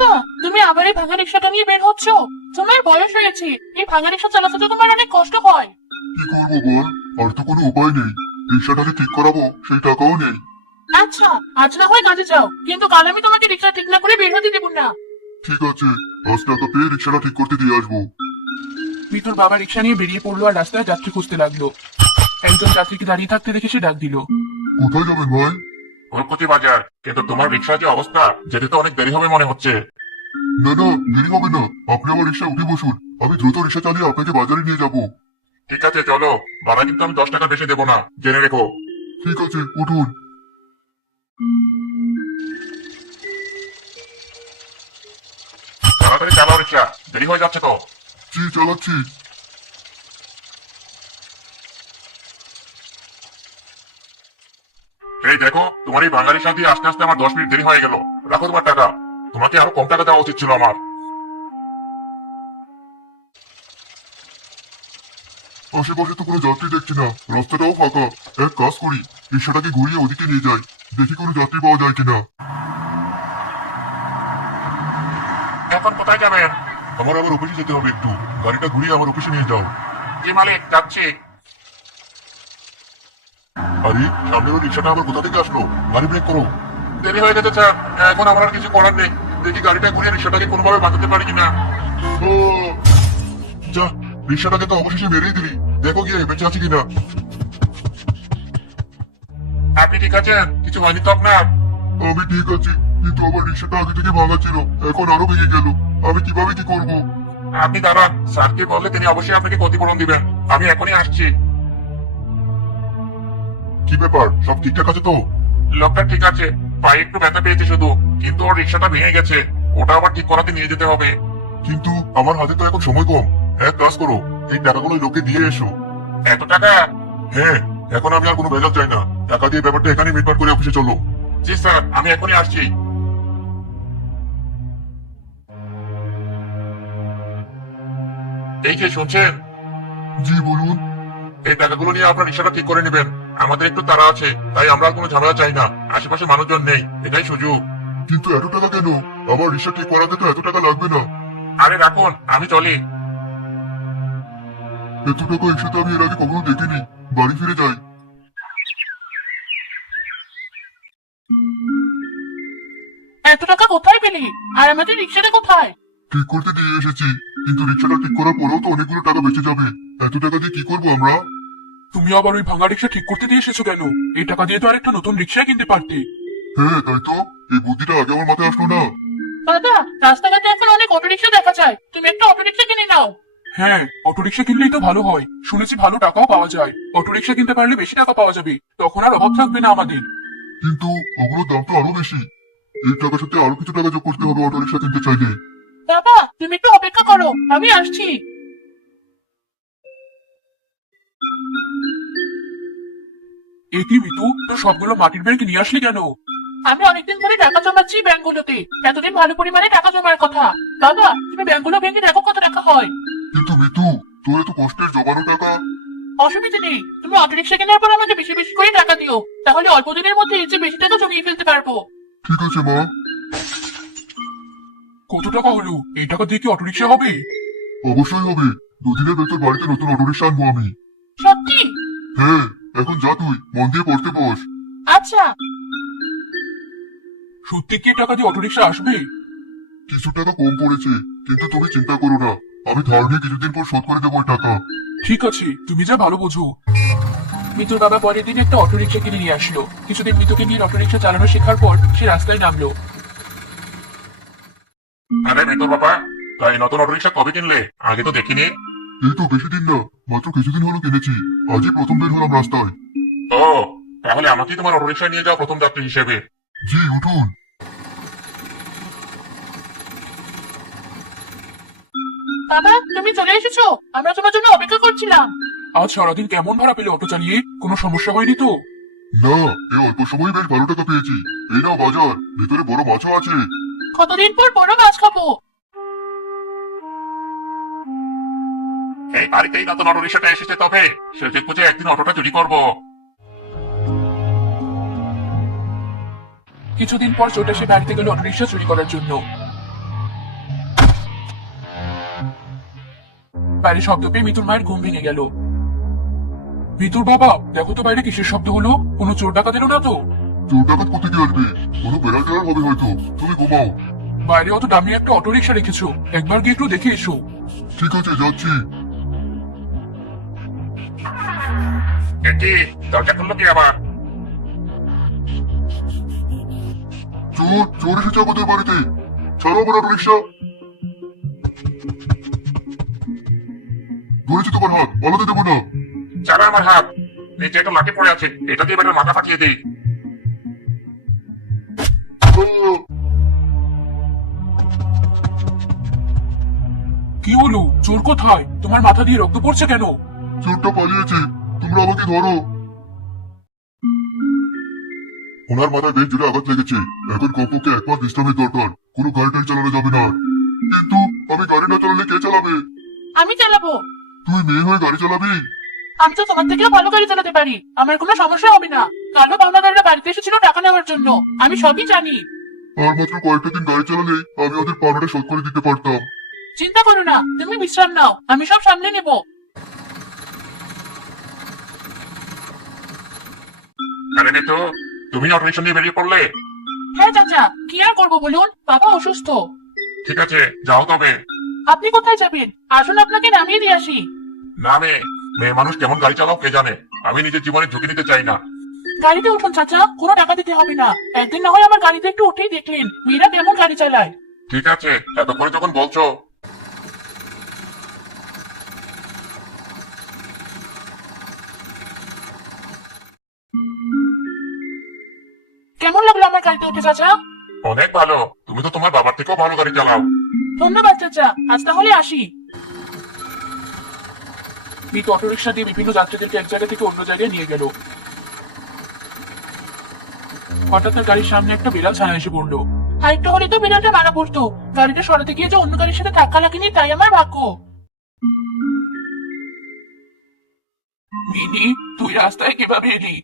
বাবা, তুমি আবার এই ভাঙা রিক্সাটা নিয়ে বের হচ্ছ? তোমার বয়স হয়েছে, এই ভাঙা রিক্সা চালাতে তো তোমার অনেক কষ্ট হয়। কি করবো বল, আর তো কোনো উপায় নেই। রিক্সাটা যে ঠিক করাবো সেই টাকাও নেই। আচ্ছা, আজ না হয় কাজে যাও, কিন্তু কাল আমি তোমাকে রিক্সা ঠিক না করে বের হতে দেবো না। ঠিক আছে, আজ টাকা পেয়ে রিক্সাটা ঠিক করতে দিয়ে আসবো। মিতুর বাবা রিক্সা নিয়ে বেরিয়ে পড়লো আর রাস্তায় যাত্রী খুঁজতে লাগলো। একজন যাত্রীকে দাঁড়িয়ে থাকতে দেখে সে ডাক দিল। কোথায় যাবেন ভাই? ওরকতি বাজার। কিন্তু তোমার রিক্সার যে অবস্থা, যেতে তো অনেক দেরি হবে মনে হচ্ছে। না না, দেরি হবে না, আপনি আমার রিক্সা উঠে বসুন, আমি দ্রুত রিক্সা চালিয়ে আপনাকে বাজারে নিয়ে যাবো। ঠিক আছে চলো, ভাড়া কিন্তু আমি 10 টাকা বেশি দেবো না, জেনে রেখো। ঠিক আছে, উঠুন। তাড়াতাড়ি চালাও রিক্সা, দেরি হয়ে যাচ্ছে তো। জি, চালাচ্ছি। এই দেখো, তোমার এই বাঙালির সাথে আস্তে আস্তে আমার 10 মিনিট দেরি হয়ে গেল। রাখো তোমার টাকা, তোমাকে আরো কম টাকা দেওয়া উচিত ছিল আমার। আশেপাশে তো কোনো যাত্রী দেখছি না, রাস্তাটাও ফাঁকা। এক কাজ করি, রিক্সাটাকে ঘুরিয়ে ওদিকে নিয়ে যাই, দেখি কোনো যাত্রী পাওয়া যায় কিনা। এখন কোথায় যাবেন? আমার আবার অফিসে যেতে হবে একটু, গাড়িটা ঘুরিয়ে আমার অফিসে নিয়ে যাও। জি মালিক, যাচ্ছি। আরে, সামনের ওই রিক্সাটা আবার কোথা থেকে আসলো? গাড়ি ব্রেক করো। দেরি হয়ে গেছে স্যার, এখন আমার আর কিছু করার নেই। দেখি গাড়িটা ঘুরিয়ে রিক্সাটাকে কোনোভাবে বাঁচাতে পারি কিনা। ও, যা, রিক্সাটাকে তো অবশেষে মেরেই দিলি। দেখো গিয়ে বেঁচে আছে কিনা। আপনি ঠিক আছেন? কিছু হয়নি তো আপনার? আমি ঠিক আছি, কিন্তু আমার রিক্সাটা আগে থেকে ভাঙা ছিল, এখন আরো ভেঙে গেল। আমি কিভাবে কি করবো? আপনি দাঁড়ান, স্যারকে বললে তিনি অবশ্যই আপনাকে ক্ষতিপূরণ দিবেন। আমি এখনই আসছি। কি ব্যাপার, সব ঠিকঠাক আছে তো? লোকটা ঠিক আছে, পায়ে একটু ব্যথা পেয়েছে শুধু, কিন্তু ওর রিক্সাটা ভেঙে গেছে, ওটা আবার ঠিক করাতে নিয়ে যেতে হবে। কিন্তু আমার হাতে তো এখন সময় কম। এক কাজ করো, এই টাকাগুলো ওই লোককে দিয়ে এসো। এত টাকা? হ্যাঁ, এখন আমি আর কোনো ভেজাল চাই না। টাকা দিয়ে ব্যাপারটা এখানেই মিটমাট করে অফিসে চলো। জি স্যার, আমি এখনই আসছি। এই যে শুনছেন, জি বলুন। এই টাকাগুলো নিয়ে আপনার রিক্সাটা ঠিক করে নেবেন। আমাদের একটু তাড়া আছে, তাই আমরা আর কোনো ঝামেলা চাই না। আশেপাশে মানুষজন নেই, এটাই সুযোগ। কিন্তু এত টাকা কেন? আমার রিক্সা ঠিক করাতে তো এত টাকা লাগবে না। আরে রাখুন, আমি চলি। এত টাকা একসাথে আমি এর আগে কখনো দেখিনি। বাড়ি ফিরে যাই। এত টাকা কোথায় পেলি? আর আমাদের রিক্সাটা কোথায়? ঠিক করতে দিয়ে এসেছি, কিন্তু রিক্সাটা ঠিক করার পরেও তো অনেকগুলো টাকা বেঁচে যাবে। এত টাকা দিয়ে কি করবো আমরা? তুমি আবার ওই ভাঙা রিক্সা ঠিক করতে দিয়ে এসেছো কেন? এই টাকা দিয়ে তো আর একটা নতুন রিক্সা কিনতে পারতে। হ্যাঁ, তাই তো। এই বুদ্ধিটা আগে আমার মাথায় আসলো না। দাদা, রাস্তাঘাটে এখন অনেক অটো রিক্সা দেখা যায়, তুমি একটা অটো রিক্সা কিনে নাও। হ্যাঁ, অটো রিক্সা কিনলেই তো ভালো হয়, শুনেছি ভালো টাকাও পাওয়া যায়। অটো রিক্সা কিনতে পারলে বেশি টাকা পাওয়া যাবে, তখন আর অভাব থাকবে না আমাদের। কিন্তু ওগুলোর দাম তো আরো বেশি। এই টাকার সাথে আরো কিছু টাকা যোগ করতে হবে অটো রিক্সা কিনতে চাইলে। বাবা, তুমি একটু অপেক্ষা করো, আমি আসছি। এ কি মিতু, তোর সবগুলো মাটির ব্যাংকে নিয়ে আসলি কেন? আমি অনেকদিন ধরে টাকা জমাচ্ছি ব্যাংকগুলোতে, এতদিন ভালো পরিমাণে টাকা জমার কথা। বাবা, তুমি ব্যাংকগুলো ভেঙে দেখো কত টাকা হয়। কিন্তু মিতু, তোর এত কষ্টের জমানো টাকা। অসুবিধা নেই, তুমি অটো রিক্সা কেনার পর আমাকে বেশি বেশি করে টাকা দিও, তাহলে অল্প দিনের মধ্যে এর চেয়ে বেশি টাকা জমিয়ে ফেলতে পারবো। ঠিক আছে মা। কত টাকা হলো? এই টাকা দিয়ে কি অটো রিক্সা হবে? অবশ্যই হবে। দুদিনের ভেতর বাড়িতে নতুন অটো রিক্সা আনবো আমি। সত্যি? হ্যাঁ, এখন যা, তুই মন দিয়ে পড়তে বস। আচ্ছা। সত্যি কি এই টাকা দিয়ে অটো রিক্সা আসবে? কিছু টাকা কম পড়েছে, কিন্তু তুমি চিন্তা করো না, আমি ধার নিয়ে কিছুদিন পর শোধ করে দেবো ওই টাকা। ঠিক আছে, তুমি যা ভালো বোঝো। মিতুর বাবা পরের দিন একটা অটো রিক্সা কিনে নিয়ে আসলো। কিছুদিন মিতুকে নিয়ে অটো রিক্সা চালানো শেখার পর সে রাস্তায় নামলো। আরে মিতুর বাবা, তাই নতুন অটো রিক্সা কবে কিনলে? আগে তো দেখিনি। এই তো বেশি দিন না, মাত্র কিছুদিন হলো কিনেছি। আজই প্রথম বের হলাম রাস্তায়। ও, তাহলে আমাকেই তোমার অটো রিক্সা নিয়ে যাও প্রথম যাত্রী হিসেবে। জি, উঠুন। বাবা, তুমি চলে এসেছো, আমরা তোমার জন্য অপেক্ষা করছিলাম। আজ সারাদিন কেমন ভাড়া পেলে অটো চালিয়ে? কোনো সমস্যা হয়নি তো? না, এই অল্প সময় বেশ ভালো টাকা পেয়েছি। এই নাও বাজার, ভেতরে বড় মাছও আছে। কতদিন পর বড় মাছ খাবো। এই বাড়িতেই নতুন অটো রিক্সাটা এসেছে, তবে সেজে খুঁজে একদিন অটোটা চুরি করবো। কিছুদিন পর চোট এসে বাড়িতে গেল অটো রিক্সা চুরি করার জন্য। বাইরে শব্দ পেয়ে মিতুর মায়ের ঘুম ভেঙে গেল। মিতুর বাবা, দেখো তো বাইরে কিসের শব্দ হলো? কোনো চোর ডাকাত এলো না তো? চোর ডাকাত কোথেকে আসবে? কোনো বেড়া টেরার হবে হয়তো। তুমি ঘুমাও। বাইরে অত দামি একটা অটো রিক্সা রেখেছো, একবার গিয়ে একটু দেখে এসো। ঠিক আছে, যাচ্ছি। এটি দরজা খুললো কি আবার? চোর চোর এসেছে আমাদের বাড়িতে। ছাড়ো আমার অটো রিক্সা। ধরেছি তোমার হাত, পালাতে দেবো না। ছাড়া আমার হাত। নিচে একটা লাঠি পড়ে আছে, এটা দিয়ে এবারে মাথা ফাটিয়ে দিই। আহ! কি হলো? চোর কোথায়? তোমার মাথা দিয়ে রক্ত পড়ছে কেন? চোরটা পালিয়েছে, তোমরা আমাকে ধরো। ওনার মাথায় বেশ জোরে আঘাত লেগেছে। এখন কমপক্ষে 1 মাস বিশ্রামের দরকার। কোনো গাড়ি চালানো যাবে না। কিন্তু আমি গাড়ি না চালালে কে চালাবে? আমি চালাবো। তুই মেয়ে হয়ে গাড়ি চালাবি? আমি তো তোমার থেকেও ভালো গাড়ি চালাতে পারি, আমার কোনো সমস্যা হবে না। কালো পাওনাদাররা বাড়িতে এসেছিল টাকা নেওয়ার জন্য, আমি সবই জানি। আর মাত্র কয়েকটা দিন গাড়ি চালালেই আমি ওদের পাওনাটা শোধ করে দিতে পারতাম। চিন্তা করো না, তুমি বিশ্রাম নাও, আমি সব সামলে নেব। আরে তো তুমি অটো রিক্সা নিয়ে বেরিয়ে পড়লে? হ্যাঁ চাচা, কি আর করবো বলুন, বাবা অসুস্থ। ঠিক আছে, যাও তবে। আপনি কোথায় যাবেন? আসুন আপনাকে নামিয়ে দিয়ে আসি। না মেয়ে মানুষ কেমন গাড়ি চালাও কে জানে। আমি নিজের জীবনে ঝুঁকি নিতে চাই না। গাড়িতে উঠুন চাচা, কোনো টাকা দিতে হবে না। একদিন না হয় আমার গাড়িতে একটু উঠেই দেখলেন মেয়েরা কেমন গাড়ি চালায়। ঠিক আছে, এত করে যখন বলছো। কেমন লাগলো আমার গাড়িতে উঠে চাচা? অনেক ভালো, তুমি তো তোমার বাবার থেকেও ভালো গাড়ি চালাও। ধন্যবাদ চাচা, আজ তাহলে আসি। মিতু অটো রিক্সা দিয়ে বিভিন্ন যাত্রীদেরকে এক জায়গা থেকে অন্য জায়গায় নিয়ে গেল। হঠাৎ তার গাড়ির সামনে একটা বিড়াল ছানা এসে পড়লো। আরেকটু হলে তো বিড়ালটা মারা পড়তো। গাড়িটা সরাতে গিয়ে যে অন্য গাড়ির সাথে ধাক্কা লাগেনি, তাই আমার ভাগ্য। মিনি, তুই রাস্তায় কিভাবে এলি?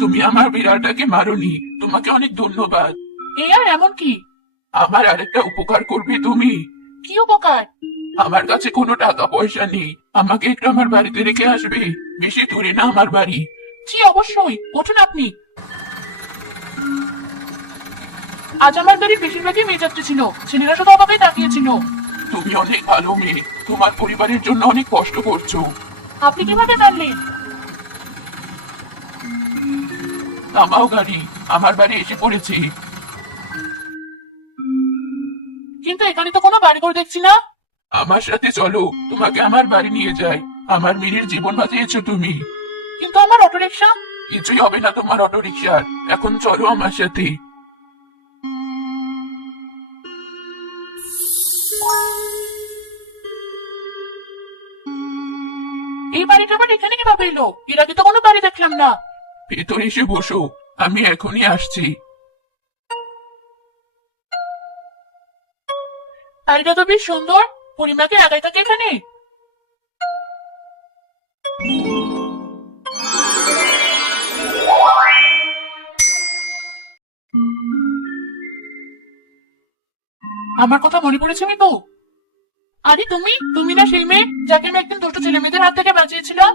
তুমি আমার বিড়ালটাকে মারোনি, তোমাকে অনেক ধন্যবাদ। এ আর এমন কি? আমার আরেকটা উপকার করবে তুমি? কি উপকার? আমার কাছে কোনো টাকা পয়সা নেই, আমাকে একটু আমার বাড়িতে রেখে আসবে। বেশি দূরে না আমার বাড়ি। জি অবশ্যই, উঠুন আপনি। আজ আমার গাড়ির বেশিরভাগই মেয়ে যাত্রী ছিল, ছেলেরা শুধু অবাকে তাকিয়েছিল। তুমি অনেক ভালো মেয়ে, তোমার পরিবারের জন্য অনেক কষ্ট করছো। আপনি কিভাবে জানলেন? থামাও গাড়ি, আমার বাড়ি এসে পড়েছি। কিন্তু এখানে তো কোনো বাড়িঘর দেখছি না। আমার সাথে চলো, তোমাকে আমার বাড়ি নিয়ে যাই। আমার মেয়ের জীবন বাঁচিয়েছো তুমি। কিন্তু আমার অটো রিক্সা? কিছুই হবে না তোমার অটো রিক্সার, এখন চলো আমার সাথে। এই বাড়িটা আবার এখানে কিভাবে এলো? এর আগে তো কোনো বাড়ি দেখলাম না। ভেতরে এসে বসো, আমি এখনই আসছি। বাড়িটা তো বেশ সুন্দর। পরিমাকে একাই থাকে এখানে? আমার কথা মনে পড়েছে মিতু? আরে তুমি তুমি না সেই মেয়ে যাকে আমি একদিন দুষ্ট ছেলে মেয়েদের হাত থেকে বাঁচিয়েছিলাম?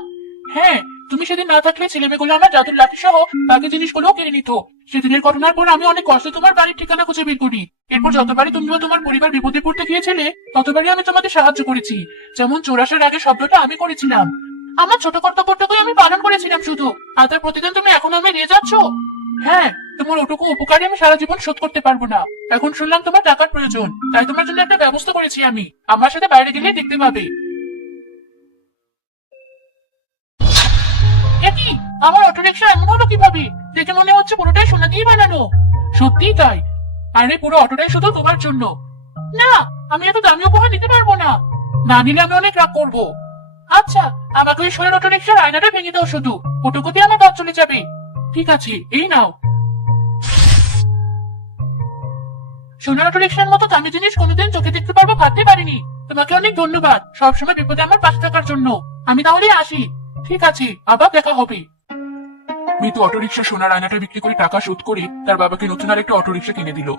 হ্যাঁ, তুমি সেদিন না থাকলে ছেলেমেয়েগুলো আমার জাদুর লাঠি সহ বাকি জিনিসগুলো কেড়ে নিত। সেদিনের ঘটনার পর আমি অনেক কষ্টে তোমার বাড়ির ঠিকানা খুঁজে বের করি। এরপর যতবারই তুমি ও তোমার পরিবার বিপদে পড়তে গিয়েছিলে, ততবারই আমি তোমাদের সাহায্য করেছি। যেমন চোর আসার আগে শব্দটা আমি করেছিলাম। আমার ছোট কর্তব্যটুকুই আমি পালন করেছিলাম শুধু, আর তার প্রতিদিন তুমি এখনো আমায় দিয়ে যাচ্ছ। হ্যাঁ, তোমার ওটুকু উপকারে আমি সারা জীবন শোধ করতে পারবো না। এখন শুনলাম তোমার টাকার প্রয়োজন, তাই তোমার জন্য একটা ব্যবস্থা করেছি আমি। আমার সাথে বাইরে গেলে দেখতে পাবে। কি আমার অটো রিক্সা এমন হলো কিভাবে? দেখে মনে হচ্ছে পুরোটাই সোনা দিয়ে বানানো। সত্যিই তাই। আরে পুরো অটোটাই শুধু তোমার জন্য। না, আমি এত দামি উপহার নিতে পারবো না। না নিলে আমি অনেক রাগ করবো। আচ্ছা, আমাকে ওই সোনার অটো রিক্সার আয়নাটা ভেঙে দাও শুধু, ওটুকু দিয়ে আমার কাজ চলে যাবে। ঠিক আছে, এই নাও। সোনার অটো রিক্সার মতো দামি জিনিস কোনোদিন চোখে দেখতে পারবো ভাবতে পারিনি। তোমাকে অনেক ধন্যবাদ সবসময় বিপদে আমার পাশে থাকার জন্য। আমি তাহলে আসি। ঠিক আছে, আবার দেখা হবে। মিতু অটো রিক্সা সোনার আয়নাটা বিক্রি করে টাকা শোধ করে তার বাবাকে নতুন আর একটা অটো রিক্সা কিনে দিল।